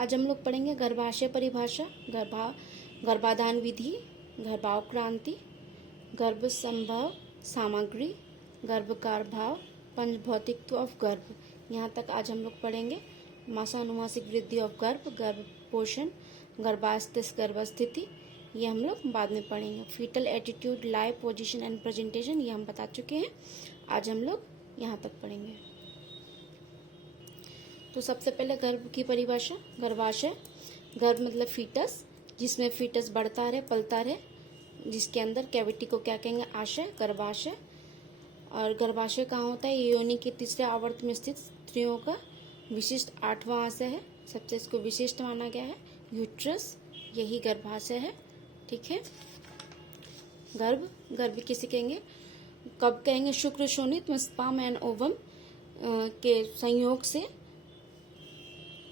आज हम लोग पढ़ेंगे गर्भाशय परिभाषा, गर्भाधान विधि, गर्भावक्रांति, गर्भ संभव सामग्री, गर्भकार भाव, पंचभौतिकत्व ऑफ गर्भ। यहाँ तक आज हम लोग पढ़ेंगे। मासानुमासिक वृद्धि ऑफ गर्भ, गर्भ पोषण, गर्भास्थिति, गर्भस्थिति, ये हम लोग बाद में पढ़ेंगे। Foetal attitude, lie, position and presentation, ये हम बता चुके हैं। आज हम लोग यहाँ तक पढ़ेंगे। तो सबसे पहले गर्भ की परिभाषा। गर्भाशय, गर्भ मतलब फीटस, जिसमें फीटस बढ़ता रहे, पलता रहे, जिसके अंदर कैविटी को क्या कहेंगे? आशय, गर्भाशय। और गर्भाशय कहाँ होता है? ये योनि के तीसरे आवर्त में स्थित स्त्रियों का विशिष्ट 8वां आशय है। सबसे इसको विशिष्ट माना गया है। यूट्रस, यही गर्भाशय है। ठीक है। गर्भ, गर्भ किसे कहेंगे? कब कहेंगे? शुक्र शोणित स्पर्म एंड ओवम के संयोग से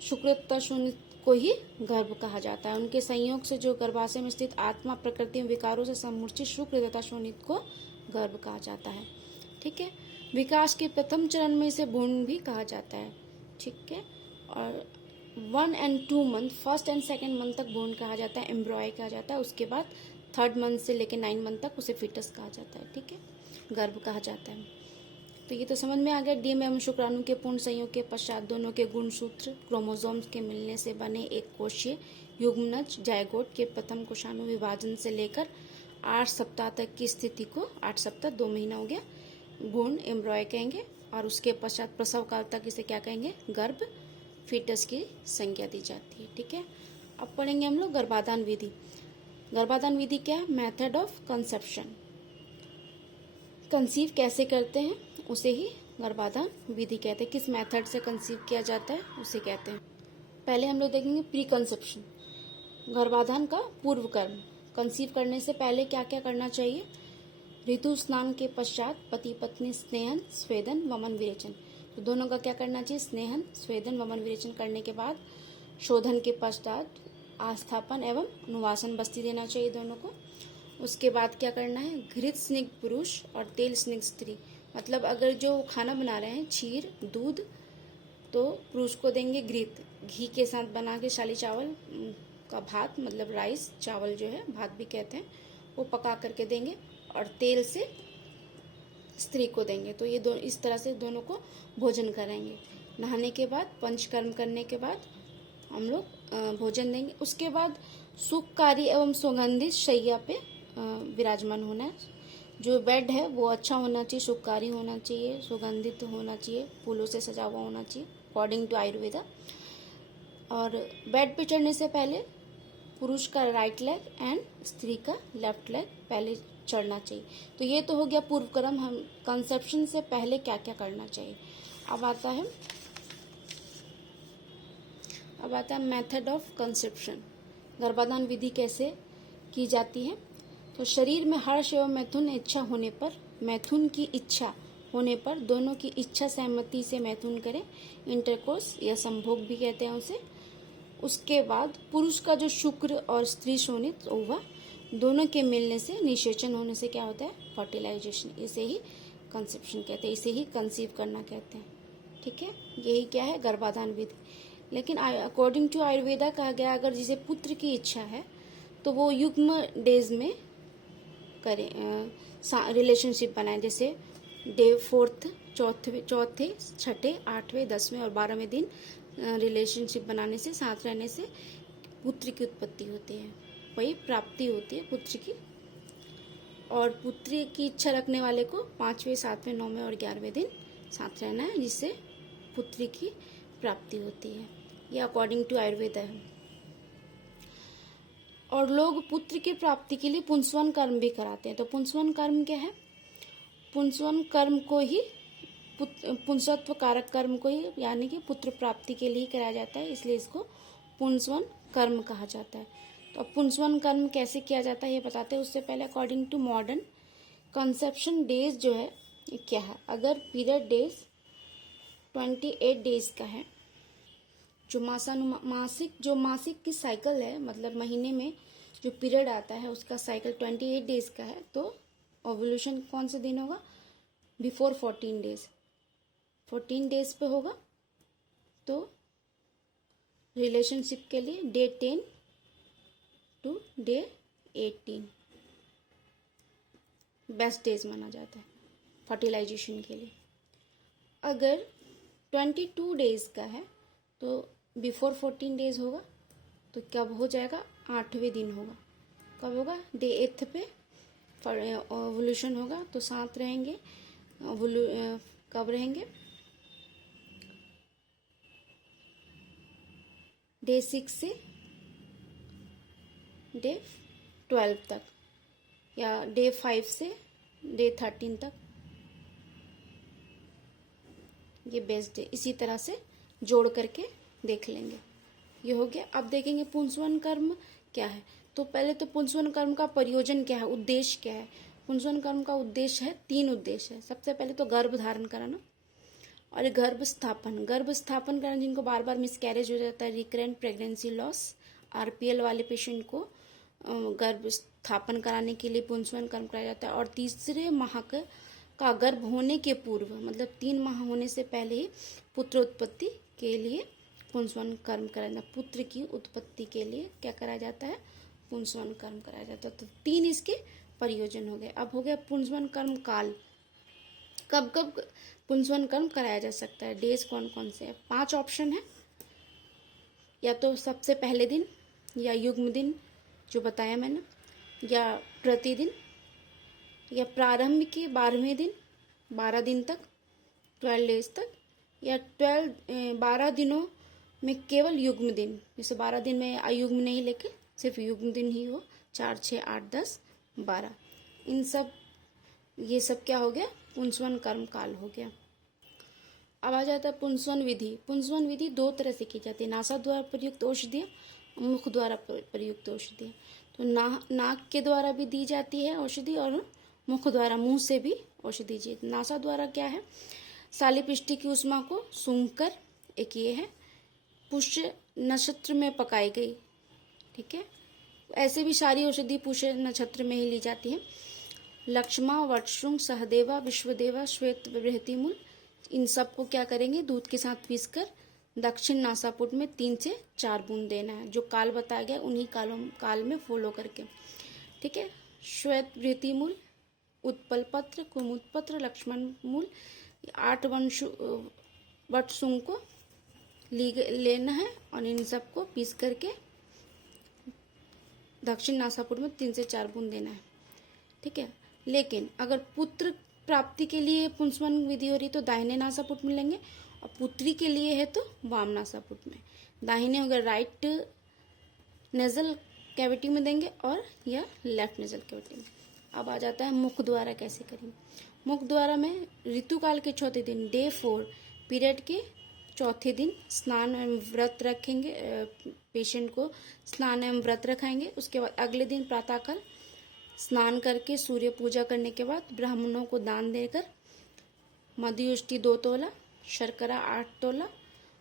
शुक्र तथा शोणित को ही गर्भ कहा जाता है। उनके संयोग से जो गर्भाशय में स्थित आत्मा प्रकृति में विकारों से सम्मूर्छित शुक्र तथा शोणित को गर्भ कहा जाता है। ठीक है। विकास के प्रथम चरण में इसे भ्रूण भी कहा जाता है। ठीक है। और 1 and 2 month, first and second month तक भ्रूण कहा जाता है, एम्ब्रॉय कहा जाता है। उसके बाद 3rd मंथ से लेकर 9 मंथ तक उसे फीटस कहा जाता है। ठीक है, गर्भ कहा जाता है। तो ये तो समझ में आ गया। डीएनए एवं शुक्राणु के पूर्ण संयोग के पश्चात दोनों के गुणसूत्र क्रोमोसोम्स के मिलने से बने एक कोशीय युग्मनज जायगोट के प्रथम कोशाणु विभाजन से लेकर 8 सप्ताह तक की स्थिति को, 8 सप्ताह 2 महीना हो गया, भ्रूण एम्ब्रॉय कहेंगे। और उसके पश्चात प्रसव काल तक इसे क्या कहेंगे? गर्भ, फीटस की संज्ञा दी जाती है। ठीक है। अब पढ़ेंगे हम लोग गर्भाधान विधि। गर्भाधान विधि क्या है? Method of conception. कंसीव कैसे करते हैं उसे ही गर्भाधान विधि कहते हैं। किस मेथड से कंसीव किया जाता है उसे कहते हैं। पहले हम लोग देखेंगे प्री कंसेप्शन, गर्भाधान का पूर्व कर्म। कंसीव करने से पहले क्या क्या करना चाहिए? ऋतु स्नान के पश्चात पति पत्नी स्नेहन, स्वेदन, वमन, विरेचन। तो दोनों का क्या करना चाहिए? स्नेहन, स्वेदन, वमन, विरेचन करने के बाद शोधन के पश्चात आस्थापन एवं अनुवासन बस्ती देना चाहिए दोनों को। उसके बाद क्या करना है? घृत स्निग्ध पुरुष और तेल स्निग्ध स्त्री। मतलब अगर जो खाना बना रहे हैं, खीर, दूध, तो पुरुष को देंगे घृत, घी के साथ बना के शाली चावल का भात, मतलब राइस चावल जो है, भात भी कहते हैं, वो पका करके देंगे। और तेल से स्त्री को देंगे। तो ये दोनों इस तरह से दोनों को भोजन कराएंगे। नहाने के बाद, पंचकर्म करने के बाद हम लोग भोजन देंगे। उसके बाद सुखकारी एवं सुगंधित शैया पे विराजमान होना है। जो बेड है वो अच्छा होना चाहिए, सुखकारी होना चाहिए, सुगंधित होना चाहिए, फूलों से सजा हुआ होना चाहिए अकॉर्डिंग टू आयुर्वेदा। और बेड पे चढ़ने से पहले पुरुष का राइट लेग एंड स्त्री का लेफ्ट लेग पहले चढ़ना चाहिए। तो ये तो हो गया पूर्व कर्म। हम कंसेप्शन से पहले क्या क्या करना चाहिए। अब आता है मेथड ऑफ कंसेप्शन। गर्भाधान विधि कैसे की जाती है? तो शरीर में हर्ष एवं मैथुन की इच्छा होने पर दोनों की इच्छा सहमति से मैथुन करें। इंटरकोर्स या संभोग भी कहते हैं उसे। उसके बाद पुरुष का जो शुक्र और स्त्री शोणित ओवा दोनों के मिलने से, निषेचन होने से क्या होता है? फर्टिलाइजेशन। इसे ही कंसेप्शन कहते हैं, इसे ही कंसीव करना कहते हैं। ठीक है। यही क्या है? गर्भाधान विधि। लेकिन अकॉर्डिंग टू आयुर्वेदा कहा गया, अगर जिसे पुत्र की इच्छा है तो वो युग्म डेज में करें, रिलेशनशिप बनाए। जैसे डे 4th, चौथे, छठे, 8वें, 10वें और 12वें दिन रिलेशनशिप बनाने से, साथ रहने से पुत्र की उत्पत्ति होती है, वही प्राप्ति होती है पुत्र की। और पुत्री की इच्छा रखने वाले को 5वें, 7वें, 9वें और 11वें दिन साथ रहना है, जिससे पुत्री की प्राप्ति होती है। यह अकॉर्डिंग टू आयुर्वेदा है। और लोग पुत्र की प्राप्ति के लिए पुंसवन कर्म भी कराते हैं। तो पुंसवन कर्म क्या है? पुंसवन कर्म को ही, पुंसत्व कारक कर्म को ही, यानी कि पुत्र प्राप्ति के लिए कराया जाता है, इसलिए इसको पुंसवन कर्म कहा जाता है। तो अब पुंसवन कर्म कैसे किया जाता है ये बताते हैं। उससे पहले according to modern conception days जो है ये क्या है? अगर पीरियड डेज 28 डेज का है, जो मासिक की साइकिल है, मतलब महीने में जो पीरियड आता है उसका साइकिल 28 डेज का है, तो ओव्यूलेशन कौन से दिन होगा? बिफोर 14 डेज, 14 डेज पे होगा। तो रिलेशनशिप के लिए day 10 to day 18 best days माना जाता है फर्टिलाइजेशन के लिए। अगर 22 डेज का है तो बिफोर 14 डेज होगा, तो कब हो जाएगा, 8वें दिन होगा। कब होगा, डे 8 पे ओवुलेशन होगा, तो 7 रहेंगे। कब रहेंगे, डे 6 से डे 12 तक, या डे 5 से डे 13 तक, ये बेस्ट डे। इसी तरह से जोड़ करके देख लेंगे। ये हो गया। अब देखेंगे पुंसवन कर्म क्या है। तो पहले तो पुंसवन कर्म का प्रयोजन क्या है, उद्देश्य क्या है। पुंसवन कर्म का उद्देश्य है, 3 उद्देश्य है। सबसे पहले तो गर्भ धारण कराना और गर्भ स्थापन कराना, जिनको बार बार मिसकैरेज हो जाता है, रिकरेंट प्रेगनेंसी लॉस, आरपीएल वाले पेशेंट को गर्भ स्थापन कराने के लिए पुंसवन कर्म कराया जाता है। और तीसरे माह का गर्भ होने के पूर्व, मतलब 3 माह होने से पहले ही पुत्र उत्पत्ति के लिए पुंसवन कर्म कराया जाता है। पुत्र की उत्पत्ति के लिए क्या कराया जाता है, पुंसवन कर्म कराया जाता है। तो 3 इसके प्रयोजन हो गए। अब हो गया पुंसवन कर्म काल। कब कब पुंसवन कर्म कराया जा सकता है, डेज कौन कौन से हैं। 5 ऑप्शन है। या तो सबसे पहले दिन, या युग्म दिन जो बताया मैंने, या प्रतिदिन, या प्रारंभ के 12वें दिन, 12 दिन तक, 12 डेज तक, या 12 दिनों में केवल युग्म दिन। जैसे 12 दिन में अयुग्म नहीं लेके सिर्फ युग्म दिन ही हो, 4, 6, 8, 10, 12, इन सब, ये सब क्या हो गया, पुंसवन कर्म काल हो गया। अब आ जाता है पुंसवन विधि। पुंसवन विधि 2 तरह से की जाती है, नासा द्वारा प्रयुक्त औषधियाँ, मुख द्वारा प्रयुक्त औषधियाँ। तो नाक के द्वारा भी दी जाती है औषधि, और मुख द्वारा, मुंह से भी औषधि दी। नासा द्वारा क्या है, सालीपृष्ठि की उष्मा को सूंघकर, एक ये है, पुष्य नक्षत्र में पकाई गई, ठीक है। ऐसे भी सारी औषधि पुष्य नक्षत्र में ही ली जाती है। लक्ष्मा, वटशृंग, सहदेवा, विश्वदेवा, श्वेत बृहतिमूल, इन सबको क्या करेंगे, दूध के साथ पीसकर दक्षिण नासापुट में 3 से 4 बूंद देना है। जो काल बताया गया उन्हीं काल में फॉलो करके, ठीक है। श्वेत बृहतिमूल, उत्पल पत्र, कुमुद पत्र, लक्ष्मण मूल, 8 वटशृंग को लेना है, और इन सबको पीस करके दक्षिण नासापुट में 3 से 4 बूंद देना है, ठीक है। लेकिन अगर पुत्र प्राप्ति के लिए पुंसवन विधि हो रही तो दाहिने नासापुट में लेंगे, और पुत्री के लिए है तो वाम नासापुट में। दाहिने अगर राइट नेजल कैविटी में देंगे, और या लेफ्ट नेजल कैविटी में। अब आ जाता है मुख द्वारा कैसे करेंगे। मुख द्वारा में ऋतुकाल के चौथे दिन, डे 4 पीरियड के चौथे दिन स्नान एवं व्रत रखेंगे, पेशेंट को स्नान एवं व्रत रखाएंगे। उसके बाद अगले दिन प्रातःकाल स्नान करके सूर्य पूजा करने के बाद ब्राह्मणों को दान देकर मधुष्टि 2 तोला, शर्करा 8 तोला,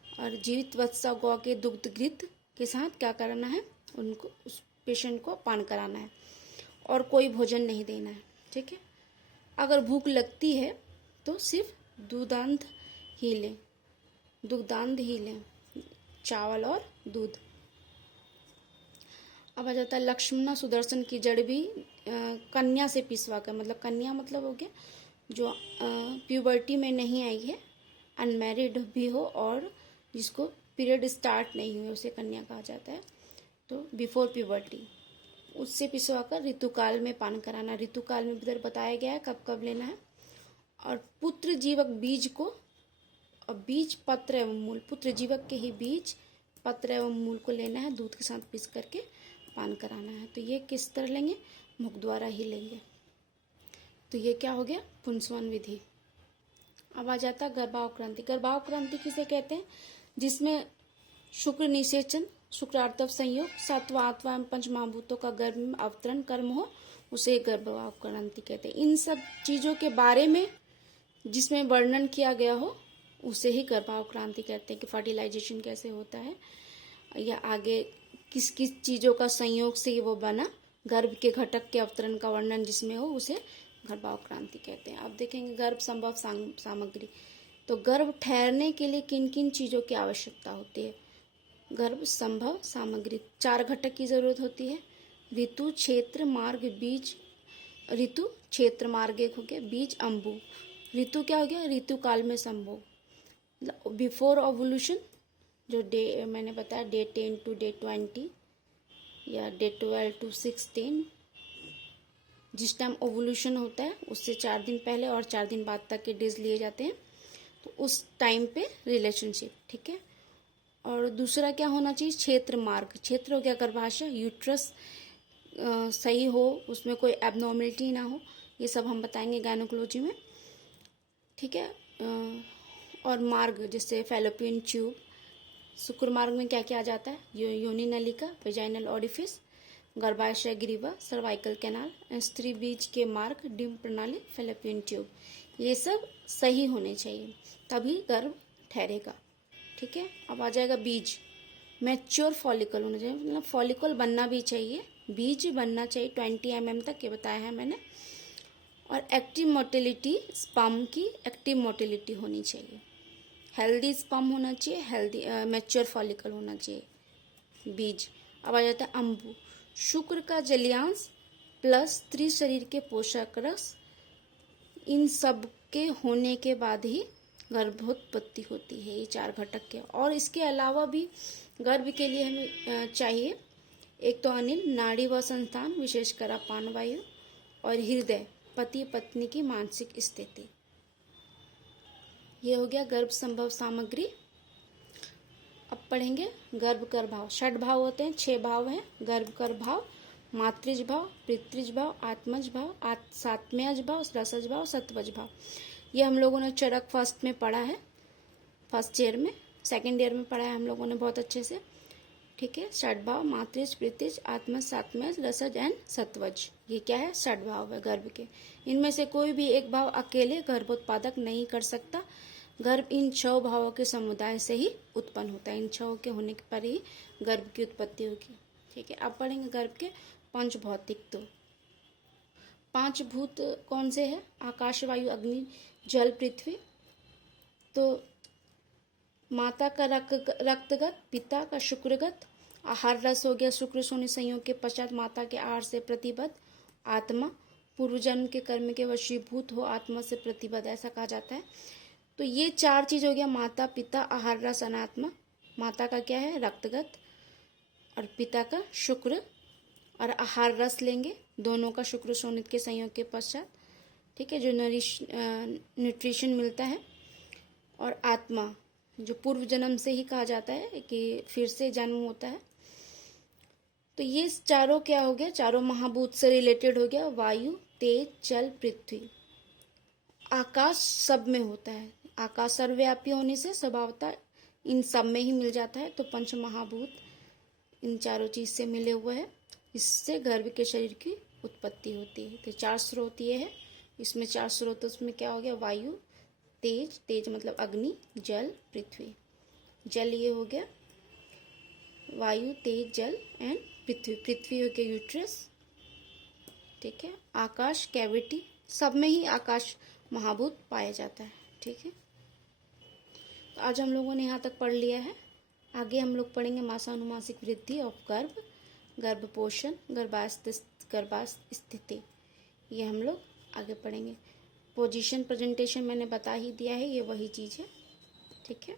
और जीवित वत्सा गौ के दुग्ध घृत के साथ क्या कराना है, उनको, उस पेशेंट को पान कराना है, और कोई भोजन नहीं देना है, ठीक है। अगर भूख लगती है तो सिर्फ दुग्धांत ही लें, चावल और दूध। अब आ जाता है लक्ष्मणा सुदर्शन की जड़ भी कन्या से पिसवा कर, मतलब कन्या मतलब हो गया जो प्यूबर्टी में नहीं आई है, अनमैरिड भी हो, और जिसको पीरियड स्टार्ट नहीं हुए, उसे कन्या कहा जाता है। तो बिफोर प्यूबर्टी, उससे पिसवा कर ऋतुकाल में पान कराना। ऋतुकाल में इधर बताया गया है कब कब लेना है। और पुत्र जीवक बीज को, और बीज, पत्र एवं मूल, पुत्र जीवक के ही बीज, पत्र एवं मूल को लेना है, दूध के साथ पीस करके पान कराना है। तो ये किस तरह लेंगे, मुख द्वारा ही लेंगे। तो ये क्या हो गया, पुंसवन विधि। अब आ जाता है गर्भावक्रांति। गर्भावक्रांति किसे कहते हैं, जिसमें शुक्र निषेचन, शुक्रार्तव संयोग, सत्व आत्वा एवं पंचमहाभूतों का गर्भ में अवतरण कर्म हो, उसे गर्भावक्रांति कहते हैं। इन सब चीज़ों के बारे में जिसमें वर्णन किया गया हो उसे ही गर्भावक्रांति कहते हैं, कि फर्टिलाइजेशन कैसे होता है, या आगे किस किस चीज़ों का संयोग से वो बना, गर्भ के घटक के अवतरण का वर्णन जिसमें हो, उसे गर्भावक्रांति कहते हैं। अब देखेंगे गर्भ संभव सामग्री। तो गर्भ ठहरने के लिए किन किन चीज़ों की आवश्यकता होती है। गर्भ संभव सामग्री। 4 घटक की जरूरत होती है। ऋतु, क्षेत्र, मार्ग, बीज। ऋतु, क्षेत्र, मार्ग एक हो गया, बीज, अंबु। ऋतु क्या हो गया? ऋतु काल में संभोग। बिफोर ओवुलेशन, जो डे मैंने बताया, डे 10 to डे 20 या डे 12 to 16, जिस टाइम ओवुलेशन होता है उससे 4 दिन पहले और 4 दिन बाद तक के डेज लिए जाते हैं, तो उस टाइम पे रिलेशनशिप, ठीक है। और दूसरा क्या होना चाहिए? क्षेत्र, मार्ग। क्षेत्र हो गया गर्भाशय, यूट्रस सही हो, उसमें कोई एबनॉर्मलिटी ना हो, ये सब हम बताएंगे गायनोकोलॉजी में, ठीक है। और मार्ग जैसे फैलोपियन ट्यूब। शुक्र मार्ग में क्या क्या आ जाता है? योनि नलिका, वेजाइनल ऑरिफिस, गर्भाशय ग्रीवा, सर्वाइकल कैनाल, स्त्री बीज के मार्ग, डिम्ब प्रणाली, फैलोपियन ट्यूब, ये सब सही होने चाहिए, तभी गर्भ ठहरेगा, ठीक है। अब आ जाएगा बीज। मैच्योर फॉलिकल होना चाहिए, मतलब फॉलिकल बनना भी चाहिए, बीज बनना चाहिए 20 mm तक, ये बताया है मैंने। और एक्टिव मोटिलिटी, स्पर्म की एक्टिव मोटिलिटी होनी चाहिए, हेल्दी स्पर्म होना चाहिए, हेल्दी मैच्योर फॉलिकल होना चाहिए, बीज। अब आ जाता है अंबु। शुक्र का जलीयांश प्लस स्त्री शरीर के पोषक रस, इन सब के होने के बाद ही गर्भोत्पत्ति होती है, ये 4 घटक के। और इसके अलावा भी गर्भ के लिए हमें चाहिए, एक तो अनिल, नाड़ी व संस्थान, विशेषकर अपान वायु, और हृदय, पति पत्नी की मानसिक स्थिति। ये हो गया गर्भ संभव सामग्री। अब पढ़ेंगे गर्भ कर भाव। 6 भाव होते हैं, 6 भाव हैं। गर्भ कर भाव, मातृज भाव, पितृज भाव, आत्मज भाव, सात्मज भाव, रसज भाव, सत्वज भाव। ये हम लोगों ने चरक फर्स्ट में पढ़ा है, फर्स्ट ईयर में, सेकेंड ईयर में पढ़ा है हम लोगों ने बहुत अच्छे से, ठीक है। 6 भाव, मातृज, पितृज, आत्मज, सात्मज, रसज एंड सत्वज, ये क्या है? 6 भाव है गर्भ के। इनमें से कोई भी एक भाव अकेले गर्भोत्पादक नहीं कर सकता। गर्भ इन 6 भावों के समुदाय से ही उत्पन्न होता है, इन 6 के होने पर ही गर्भ की उत्पत्ति होगी, ठीक है। अब पढ़ेंगे गर्भ के 5 भौतिक। तो 5 भूत कौन से हैं? आकाश, वायु, अग्नि, जल, पृथ्वी। तो माता का रक्तगत, पिता का शुक्रगत, आहार रस हो गया शुक्र शून्य संयोग के पश्चात माता के आहार से प्रतिबद्ध, आत्मा, पूर्व जन्म के कर्म के वशीभूत हो आत्मा से प्रतिबद्ध, ऐसा कहा जाता है। तो ये 4 चीज हो गया, माता, पिता, आहार रस, अनात्मा। माता का क्या है? रक्तगत, और पिता का शुक्र, और आहार रस लेंगे दोनों का शुक्र शोणित के संयोग के पश्चात, ठीक है, जो न्यूट्रिशन मिलता है। और आत्मा, जो पूर्व जन्म से ही कहा जाता है कि फिर से जन्म होता है। तो ये चारों क्या हो गया? चारों महाभूत से रिलेटेड हो गया, वायु, तेज, जल, पृथ्वी। आकाश सब में होता है, आकाश सर्वव्यापी होने से स्वभावतः इन सब में ही मिल जाता है। तो पंच महाभूत इन चारों चीज से मिले हुए हैं, इससे गर्भ के शरीर की उत्पत्ति होती है। तो 4 स्रोत ये है, इसमें 4 स्रोत, उसमें क्या हो गया? वायु, तेज, तेज मतलब अग्नि, जल, पृथ्वी। जल ये हो गया, वायु, तेज, जल एंड पृथ्वी। पृथ्वी हो गया यूट्रस, ठीक है। आकाश, कैविटी, सब में ही आकाश महाभूत पाया जाता है, ठीक है। तो आज हम लोगों ने यहाँ तक पढ़ लिया है। आगे हम लोग पढ़ेंगे मासानुमासिक वृद्धि ऑफ गर्भ, गर्भ पोषण, गर्भास्थिति, ये हम लोग आगे पढ़ेंगे। पोजीशन प्रेजेंटेशन मैंने बता ही दिया है, ये वही चीज़ है, ठीक है।